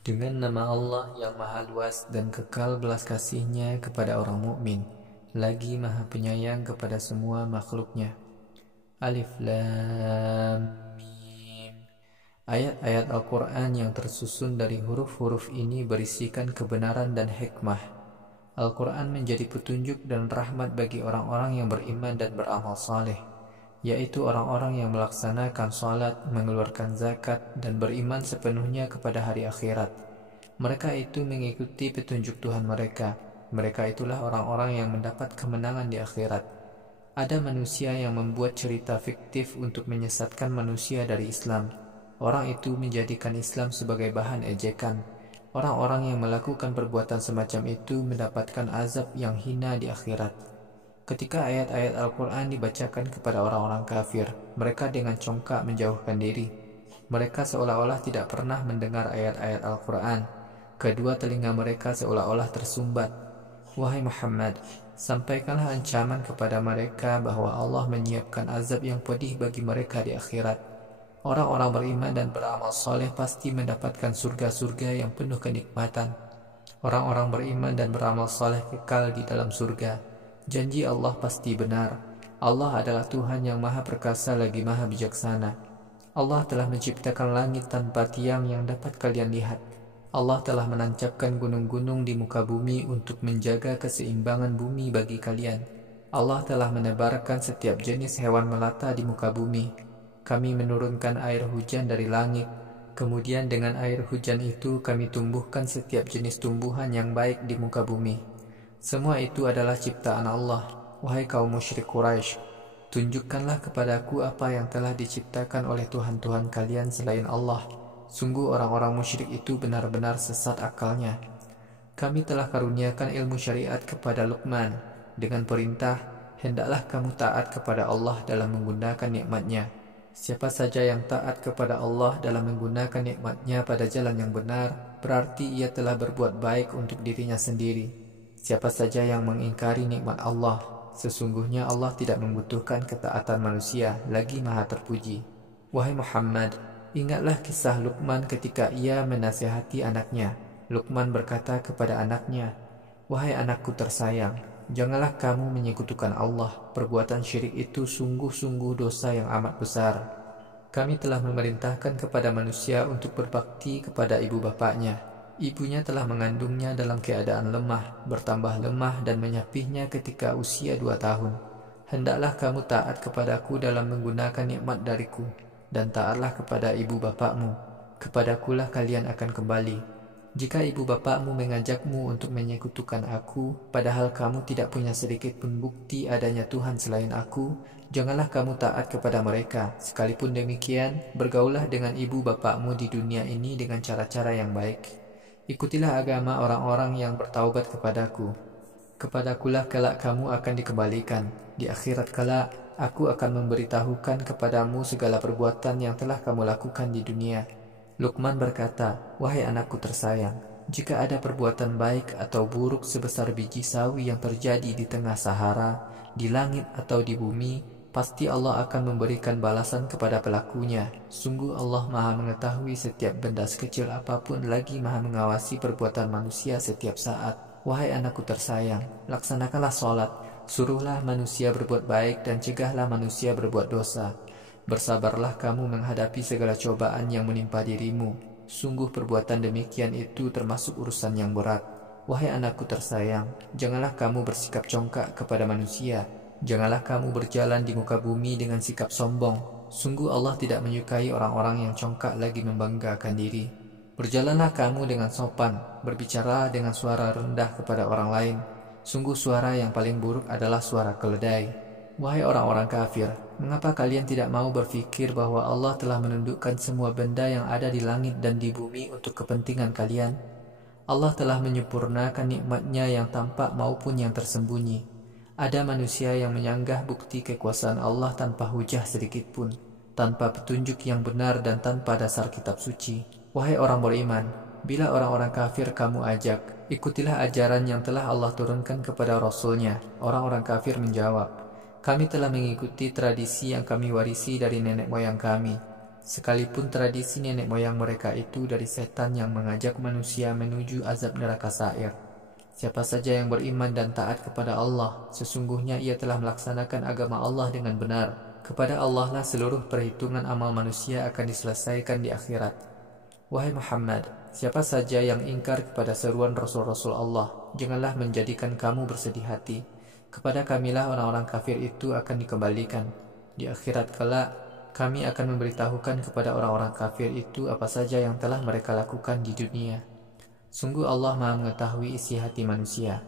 Dengan nama Allah yang Maha Luas dan kekal belas kasih-Nya kepada orang mukmin, lagi Maha Penyayang kepada semua makhluknya. Alif Lam Mim. Ayat-ayat Al-Quran yang tersusun dari huruf-huruf ini berisikan kebenaran dan hikmah. Al-Quran menjadi petunjuk dan rahmat bagi orang-orang yang beriman dan beramal saleh, yaitu orang-orang yang melaksanakan salat, mengeluarkan zakat, dan beriman sepenuhnya kepada hari akhirat. Mereka itu mengikuti petunjuk Tuhan mereka. Mereka itulah orang-orang yang mendapat kemenangan di akhirat. Ada manusia yang membuat cerita fiktif untuk menyesatkan manusia dari Islam. Orang itu menjadikan Islam sebagai bahan ejekan. Orang-orang yang melakukan perbuatan semacam itu mendapatkan azab yang hina di akhirat. Ketika ayat-ayat Al-Quran dibacakan kepada orang-orang kafir, mereka dengan congkak menjauhkan diri. Mereka seolah-olah tidak pernah mendengar ayat-ayat Al-Quran. Kedua telinga mereka seolah-olah tersumbat. Wahai Muhammad, sampaikanlah ancaman kepada mereka bahwa Allah menyiapkan azab yang pedih bagi mereka di akhirat. Orang-orang beriman dan beramal soleh pasti mendapatkan surga-surga yang penuh kenikmatan. Orang-orang beriman dan beramal soleh kekal di dalam surga. Janji Allah pasti benar. Allah adalah Tuhan yang maha perkasa lagi maha bijaksana. Allah telah menciptakan langit tanpa tiang yang dapat kalian lihat. Allah telah menancapkan gunung-gunung di muka bumi untuk menjaga keseimbangan bumi bagi kalian. Allah telah menebarkan setiap jenis hewan melata di muka bumi. Kami menurunkan air hujan dari langit. Kemudian dengan air hujan itu kami tumbuhkan setiap jenis tumbuhan yang baik di muka bumi. Semua itu adalah ciptaan Allah. Wahai kaum musyrik Quraisy, tunjukkanlah kepadaku apa yang telah diciptakan oleh Tuhan-Tuhan kalian selain Allah. Sungguh orang-orang musyrik itu benar-benar sesat akalnya. Kami telah karuniakan ilmu syariat kepada Luqman dengan perintah, hendaklah kamu taat kepada Allah dalam menggunakan nikmat-Nya. Siapa saja yang taat kepada Allah dalam menggunakan nikmat-Nya pada jalan yang benar, berarti ia telah berbuat baik untuk dirinya sendiri. Siapa saja yang mengingkari nikmat Allah, sesungguhnya Allah tidak membutuhkan ketaatan manusia, lagi maha terpuji. Wahai Muhammad, ingatlah kisah Luqman ketika ia menasihati anaknya. Luqman berkata kepada anaknya, wahai anakku tersayang, janganlah kamu menyekutukan Allah. Perbuatan syirik itu sungguh-sungguh dosa yang amat besar. Kami telah memerintahkan kepada manusia untuk berbakti kepada ibu bapaknya. Ibunya telah mengandungnya dalam keadaan lemah, bertambah lemah dan menyapihnya ketika usia 2 tahun. Hendaklah kamu taat kepadaku dalam menggunakan nikmat dariku, dan taatlah kepada ibu bapakmu. Kepadakulah kalian akan kembali. Jika ibu bapakmu mengajakmu untuk menyekutukan aku, padahal kamu tidak punya sedikit pun bukti adanya Tuhan selain aku, janganlah kamu taat kepada mereka. Sekalipun demikian, bergaullah dengan ibu bapakmu di dunia ini dengan cara-cara yang baik. Ikutilah agama orang-orang yang bertaubat kepadaku. Kepadakulah kelak kamu akan dikembalikan. Di akhirat kelak, aku akan memberitahukan kepadamu segala perbuatan yang telah kamu lakukan di dunia. Luqman berkata, wahai anakku tersayang, jika ada perbuatan baik atau buruk sebesar biji sawi yang terjadi di tengah Sahara, di langit atau di bumi, pasti Allah akan memberikan balasan kepada pelakunya. Sungguh Allah maha mengetahui setiap benda sekecil apapun, lagi maha mengawasi perbuatan manusia setiap saat. Wahai anakku tersayang, laksanakanlah sholat, suruhlah manusia berbuat baik dan cegahlah manusia berbuat dosa. Bersabarlah kamu menghadapi segala cobaan yang menimpa dirimu. Sungguh perbuatan demikian itu termasuk urusan yang berat. Wahai anakku tersayang, janganlah kamu bersikap congkak kepada manusia. Janganlah kamu berjalan di muka bumi dengan sikap sombong. Sungguh Allah tidak menyukai orang-orang yang congkak lagi membanggakan diri. Berjalanlah kamu dengan sopan, berbicara dengan suara rendah kepada orang lain. Sungguh suara yang paling buruk adalah suara keledai. Wahai orang-orang kafir, mengapa kalian tidak mau berfikir bahwa Allah telah menundukkan semua benda yang ada di langit dan di bumi untuk kepentingan kalian? Allah telah menyempurnakan nikmat-Nya yang tampak maupun yang tersembunyi. Ada manusia yang menyanggah bukti kekuasaan Allah tanpa hujah sedikitpun, tanpa petunjuk yang benar dan tanpa dasar kitab suci. Wahai orang beriman, bila orang-orang kafir kamu ajak, ikutilah ajaran yang telah Allah turunkan kepada Rasul-Nya. Orang-orang kafir menjawab, kami telah mengikuti tradisi yang kami warisi dari nenek moyang kami. sekalipun tradisi nenek moyang mereka itu dari setan yang mengajak manusia menuju azab neraka sa'ir. Siapa saja yang beriman dan taat kepada Allah, sesungguhnya ia telah melaksanakan agama Allah dengan benar. Kepada Allah lah seluruh perhitungan amal manusia akan diselesaikan di akhirat. Wahai Muhammad, siapa saja yang ingkar kepada seruan Rasul-Rasul Allah, janganlah menjadikan kamu bersedih hati. Kepada kamilah orang-orang kafir itu akan dikembalikan. Di akhirat kelak, kami akan memberitahukan kepada orang-orang kafir itu apa saja yang telah mereka lakukan di dunia. Sungguh Allah Maha mengetahui isi hati manusia.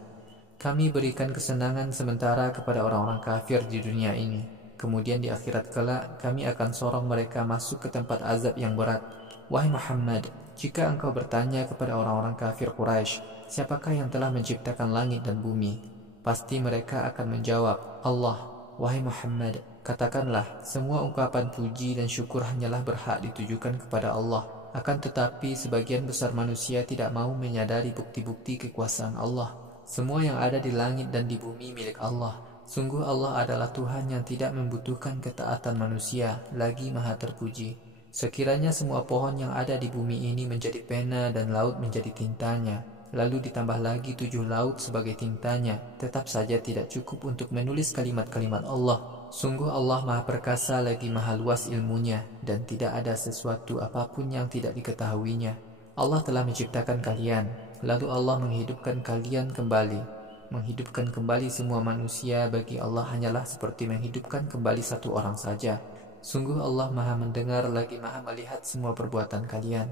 Kami berikan kesenangan sementara kepada orang-orang kafir di dunia ini. Kemudian di akhirat kelak, kami akan sorong mereka masuk ke tempat azab yang berat. Wahai Muhammad, jika engkau bertanya kepada orang-orang kafir Quraisy, siapakah yang telah menciptakan langit dan bumi? Pasti mereka akan menjawab, Allah. Wahai Muhammad, katakanlah, semua ungkapan puji dan syukur hanyalah berhak ditujukan kepada Allah. Akan tetapi sebagian besar manusia tidak mau menyadari bukti-bukti kekuasaan Allah. Semua yang ada di langit dan di bumi milik Allah. Sungguh Allah adalah Tuhan yang tidak membutuhkan ketaatan manusia, lagi Maha terpuji. Sekiranya semua pohon yang ada di bumi ini menjadi pena dan laut menjadi tintanya, lalu ditambah lagi 7 laut sebagai tintanya, tetap saja tidak cukup untuk menulis kalimat-kalimat Allah. Sungguh Allah Maha Perkasa lagi Maha Luas ilmunya, dan tidak ada sesuatu apapun yang tidak diketahuinya. Allah telah menciptakan kalian, lalu Allah menghidupkan kalian kembali. Menghidupkan kembali semua manusia bagi Allah hanyalah seperti menghidupkan kembali satu orang saja. Sungguh Allah Maha mendengar lagi Maha melihat semua perbuatan kalian.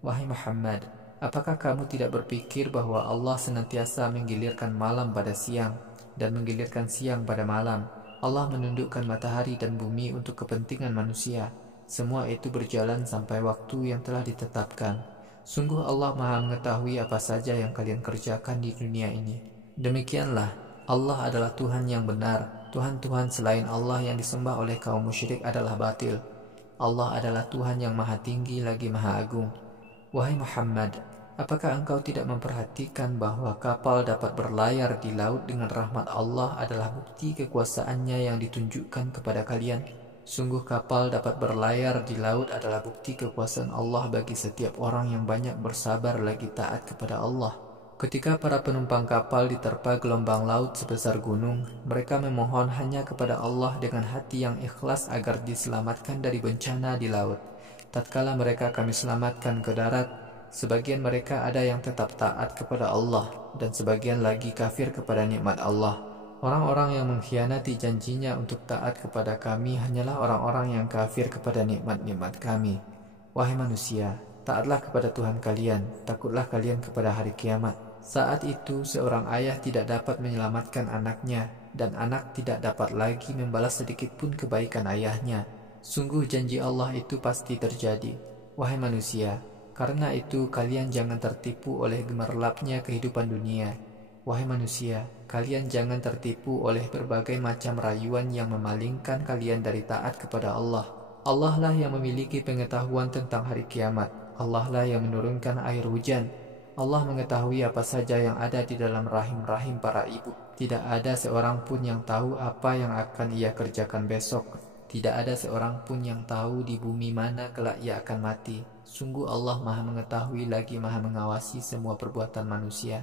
Wahai Muhammad, apakah kamu tidak berpikir bahwa Allah senantiasa menggilirkan malam pada siang dan menggilirkan siang pada malam? Allah menundukkan matahari dan bumi untuk kepentingan manusia. Semua itu berjalan sampai waktu yang telah ditetapkan. Sungguh Allah Maha mengetahui apa saja yang kalian kerjakan di dunia ini. Demikianlah, Allah adalah Tuhan yang benar. Tuhan-Tuhan selain Allah yang disembah oleh kaum musyrik adalah batil. Allah adalah Tuhan yang Maha Tinggi lagi Maha Agung. Wahai Muhammad, apakah engkau tidak memperhatikan bahwa kapal dapat berlayar di laut dengan rahmat Allah adalah bukti kekuasaannya yang ditunjukkan kepada kalian? Sungguh kapal dapat berlayar di laut adalah bukti kekuasaan Allah bagi setiap orang yang banyak bersabar lagi taat kepada Allah. Ketika para penumpang kapal diterpa gelombang laut sebesar gunung, mereka memohon hanya kepada Allah dengan hati yang ikhlas agar diselamatkan dari bencana di laut. Tatkala mereka kami selamatkan ke darat, sebagian mereka ada yang tetap taat kepada Allah, dan sebagian lagi kafir kepada nikmat Allah. Orang-orang yang mengkhianati janjinya untuk taat kepada kami hanyalah orang-orang yang kafir kepada nikmat-nikmat kami. Wahai manusia, taatlah kepada Tuhan kalian, takutlah kalian kepada hari kiamat. Saat itu seorang ayah tidak dapat menyelamatkan anaknya, dan anak tidak dapat lagi membalas sedikit pun kebaikan ayahnya. Sungguh janji Allah itu pasti terjadi. Wahai manusia, karena itu kalian jangan tertipu oleh gemerlapnya kehidupan dunia. Wahai manusia, kalian jangan tertipu oleh berbagai macam rayuan yang memalingkan kalian dari taat kepada Allah. Allah lah yang memiliki pengetahuan tentang hari kiamat. Allah lah yang menurunkan air hujan. Allah mengetahui apa saja yang ada di dalam rahim-rahim para ibu. Tidak ada seorang pun yang tahu apa yang akan ia kerjakan besok. Tidak ada seorang pun yang tahu di bumi mana kelak ia akan mati. Sungguh Allah Maha mengetahui lagi Maha mengawasi semua perbuatan manusia.